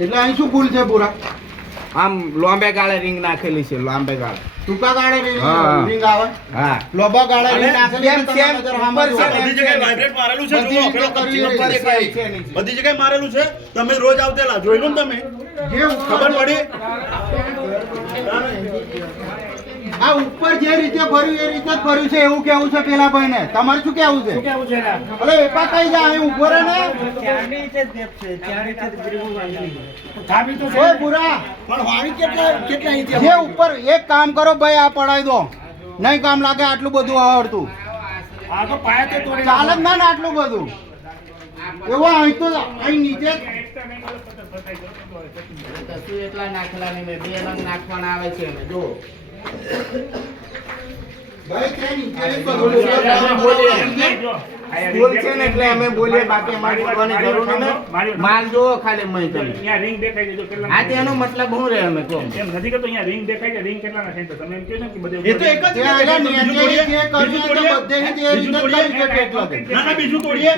એટલે અહીં શું ભૂલ છે પૂરા? આમ લોંબે ગાળે રિંગ નાખેલી છે, લોંબે ગાળે. ટૂંકા ગાળે હા. રિંગ આવે, હા લોબા ગાળે રિંગ નાખેલી સેમ છે, સેમ નજર ઉપર સામે છે, જોવા. બધી જગ્યાએ વાઇબ્રેટ મારેલું છે. બધી જુઓ, રીતે આપણે કરવી ઉપર રહી. દેખાય. છે નીચે. બધી જગ્યાએ મારેલું છે. તમે રોજ આવતેલા જોઈ લો ને તમે. જે ઉપર ખબર પડી? આ ઉપર જે રીતે ભર્યું એ રીતે જ ભર્યું છે એવું કેવું છે પેલા ભાઈને. તમારે શું કેવું છે? અરે એપા કઈ જાય અહીં ઉભો રહે ને. ઓય પૂરા, પણ વાળી કેટલા ઇંચ જે ઉપર એક કામ કરો ભાઈ, આ પડાવી દો. નહીં કામ લાગે આટલું બધું આવડતું. આ તો પાયા તે તોડી ચાલે જ ના ને આટલું બધું. એવો અહીં તો અહીં નીચે કશું એટલા નાખેલા નહીં, 2 રંગ નાખવાના આવે છે અમે જો. ભાઈ ત્યાં નીચે જ બધું બોલીએ. છે. સ્કૂલ છે ને એટલે અમે બોલીએ, બાકી અમારે બોલવાની જરૂર નથી. માલ જોવો ખાલી મય તમે. અહીંયા રિંગ દેખાય છે જો કેટલા આ તેનો મતલબ શું રહે અમે કહો? એમ નથી કરતો અહીંયા રિંગ દેખાય છે રિંગ કેટલાના છે તો તમે એમ કહો છો કે બધે એ તો એક જ ત્યાં આગળ નીચે જે કર્યું છે બીજું તોડીએ. બધે જે રીતે બીજું કર્યું છે તોડીએ. એટલું જ. ના ના બીજું તોડીએ.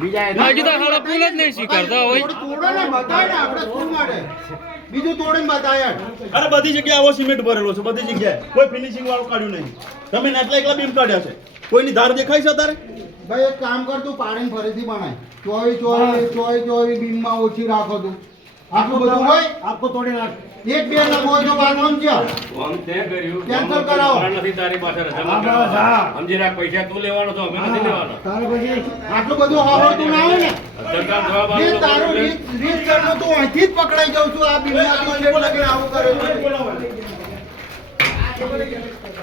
બીજા હજુ તો હાલો પુલ જ નહીં સ્વીકારતા હોય. તોડો ને બતાય ને આપણે શું માટે. બીજું તોડીને બતાય. અરે બધી જગ્યાએ આવો સિમેન્ટ ભરેલો છે, બધી જગ્યાએ કોઈ ફિનિશિંગ વાળું કાઢ્યું નહીં. તમે નાટલા એકલા બીમ કાઢ્યા છે. કોઈની ધાર દેખાય છે અત્યારે? ભાઈ એક કામ કર, તું પાડીને ફરીથી બનાય. 24 બીમમાં ઓછી રાખો તું. આટલું બધું હોય આપકો તોડી નાખ. એક બે લાખ હોય તો વાત સમજ્યા. કેન્સલ કરાવો. આટલું બધું આવડતું ના હોય ને. જે તારું રીત કરનો તું અહીંથી જ પકડાઈ જાઉં છું. આ બીમમાંથી છેક લગીને આવું કરે છે.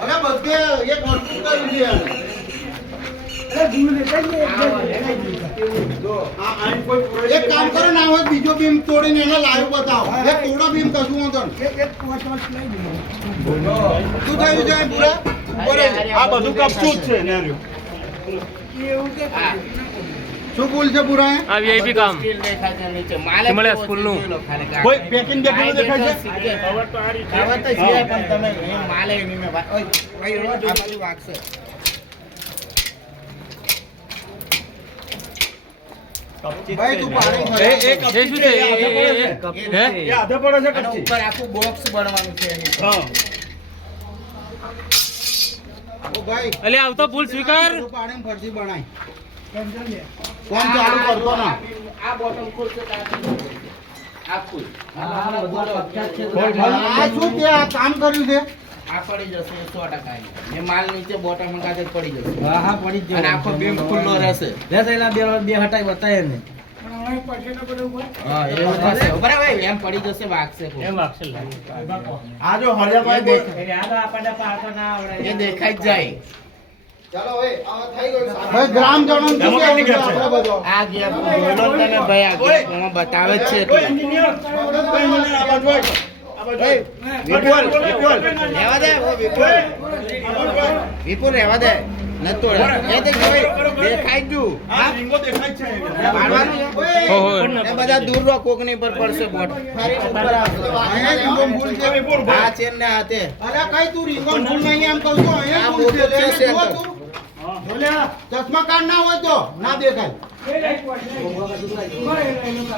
અરે બધે એક વસ્તુ કર્યું છે યાર. એક કામ કરો, ના હોય બીજો બીમ તોડીને એને લાઈવ બતાવો. એક તોડો બીમ કશું વાંધો નહીં. શું થયું છે પૂરા? આ બધું કપચું જ છે ને રહ્યું. શું ભૂલ છે પૂરા? આ વીઆઈપી કામ સ્ટીલ દેખાય છે નીચે. માલે મળે કેવો છે સ્કૂલનું. જોઈ લો ખાલી. કોઈ પેકિંગ દેખાય છે? ખબર તો છે, પણ તમે એમ માલે નહીં મેં ઓય ભાઈ આ બાજુ વાગશે. ભાઈ તું પાડી એ ફરે. કપચી શું છે, છે? એ આધા પડે છે. હે? એ આધા પડે છે અને કપચી. ઉપર આખું બોક્સ બનવાનું છે એની. હા. ઓ ભાઈ અલે આવતો પુલ સ્વીકાર. તું પાડીને ફરતી બનાય. કોણ ચાલુ કરતો ના. આ બોટમ ખુલશે તો આ ખુલ. આ શું તે આ કામ કર્યું છે? આ પડી જશે 100%. એ માલ નીચે બોટમ હંગાતે પડી જશે. હા પડી જ અને આખો બીમ ખુલ્લો રહેશે. બે હટાઈ બતાય ને હા એવું થશે. બરાબર એમ પડી જશે, વાગશે ખૂબ. એમ વાગશે. આ જો હરિયાભાઈ બોલ. એ દેખાઈ જ જાય. ચાલો હવે આ થઈ ગયું. ભાઈ ગ્રામજનો શું કહેવું છે આપણે બધો? આ ગેપ જોઈ લો તમે ભાઈ, આ ગેપ એમાં બતાવે જ છે કોઈ એટલે. એન્જિનિયર, કોઈ એન્જિનિયર આ બાજુ આય. આ બાજુ આય. વિપુલ રહેવા દે. ઓ વિપુલ આ બાજુ આય. વિપુલ રહેવા દે. નતો એ દેખ ભાઈ દેખાઈ ગયું. આ રીંગો દેખાય છે. પાડવાનું છે? ઓહો. એ બધા દૂર રો કોકની પર પડશે બોટ. ફરી ઉપર આવશે. અહીંયા રીંગણ ભૂલ છે. આ ચેન ને હાથે. અરે કઈ તું રીંગણ ભૂલ નહીં એમ કહું છું. આ અહીંયા ભૂલ છે. બોટલ છે લેને જુઓ સેન્ટર. તું. ચશ્મા કાઢ ના હોય તો ના દેખાય.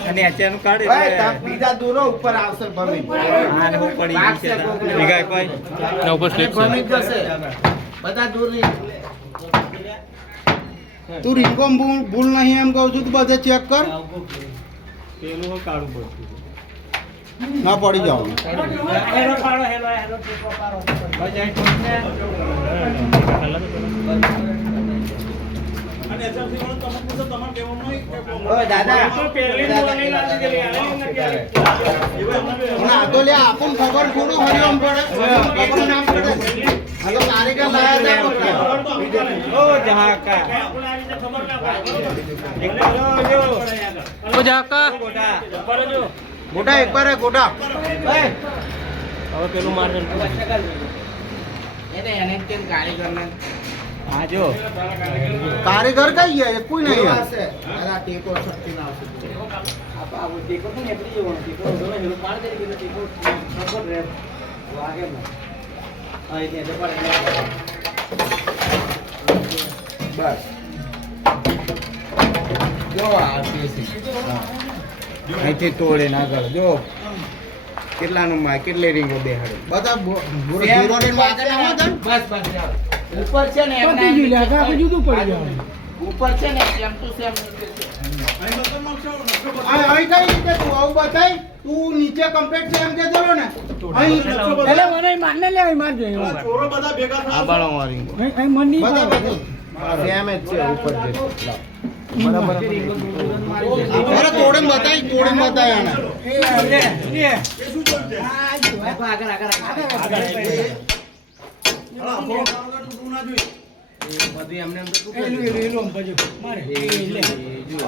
અને અત્યારનું કાઢે ભાઈ તમે બીજા દૂર રો ઉપર આવશે ભમી. આને હું પડી વાગશે કોકને. વિગાય કોઈ ના ઉપર સ્લીપ છે. ભમી જ જશે. બધા દૂર ની. તું રીંગણ ભૂલ નહીં એમ કહું છું. તું બધે ચેક કર. પેલું હું કાઢું પડતું ના પડી જાવ. અને એસએમસી વાળો તમે પૂછો, તમારે કહેવાનું નહીં કે ઓ દાદા પણ આ તો લે આપણને ખબર થોડું હરિઓમ પડે. ખબર ના પડે. આ તો કારીગર લાયા હતા. ઓ જહાકા ઓ જાકા. ગોટા એક વાર ગોટા. હવે પેલું માર્જન. એને કેમ કારીગરને હા જો કારીગર કઈ ગયા? કોઈ નહીં યાર. હશે. દાદા ટેકો શક્તિ ના આવશે. બસ જો આ પેસી. અહીંથી તોડે ના આગળ જો કેટલાનું માં કેટલી રીંગો બેહાડે બધા ઝીરો રેટ વાગે ના હોય ને? બસ બસ જાઓ. ઉપર છે ને એમના ઉપર છે ને સેમ ટુ સેમ અહીં કઈ રીતે તું આવું બતાય તું નીચે કમ્પ્લીટ છે એમ કે ને અહીં ચોરો બધા ભેગા આ થયા બાળો મારી બધા બધું સેમ જ છે ઉપર જે અરે તોડીને બતાય આને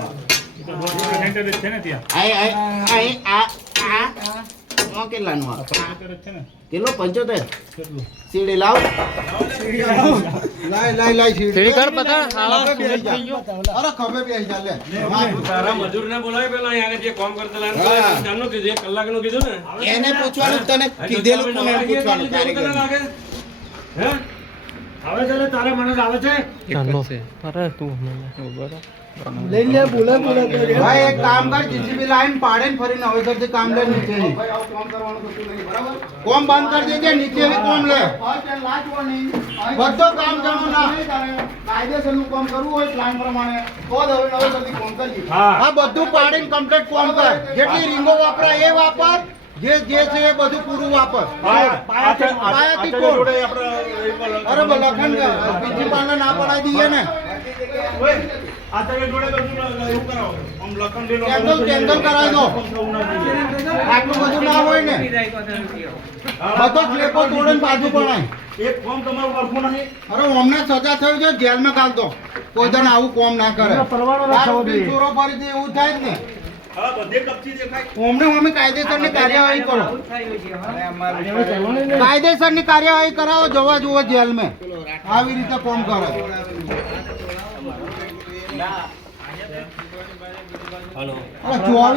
સેન્ટર જ છે ને ત્યાં કેટલાનું આ સેન્ટર જ છે ને કિલો 75 સીડી લાવ લાય સીડી કર પતા હાલો ખભે બેસી જા. અરે ખભે બેસી જા લે તારા મજૂરને બોલાવી પેલા અહીંયા આગળ જે કામ કરતા લાગે હા. ચારનું કીધું 1 કલાકનું કીધું ને એને પૂછવાનું તને કીધેલું કોને પૂછવાનું ચાલુ કારીગર લાગે હે ચાલો અરે તું બરાબર ભાઈ એક કામ કર જીસીબી લાઈન પાડે ને ફરીને હવે કરતી કામ લે નીચે કોમ બંધ કરી દેજે નીચે બી કોમ લે બધો કામ જાણો ના કાયદેસરનું કામ કરવું હોય પ્લાન પ્રમાણે તો જ હવે નવે કરતી કોમ કરજે આ બધું પાડીને કમ્પ્લીટ કોમ કર જેટલી રીંગો વાપરાય એ વાપર જે છે એ બધું પૂરું વાપર પાયાથી કોમ. જોડે આપણે અરે લખન પ્રિન્સિપાલને ના પડાવી દઈએ ને આચાર્ય જોડે બધું એવું કરાવો આમ લખન દેલો કેન્સલ કરાવી દો આટલું બધું ના હોય ને બધો સ્લેપો તોડે ને બાજુ પડાય એક ફોર્મ તમારું કરવું નહીં અરે અમને સજા થયું છે જેલમાં ઘાલ દો કોઈ જણ આવું કોમ ના કરે દારૂ પીને ચોરો ફરી દે એવું થાય જ ને હા બધે કપચી દેખાય અમને અમે કાયદેસરની કાર્યવાહી કરો કાયદેસરની કાર્યવાહી કરાવો જોવા જુઓ જેલમાં આવી રીતે કોમ કરે હાલો અરે 24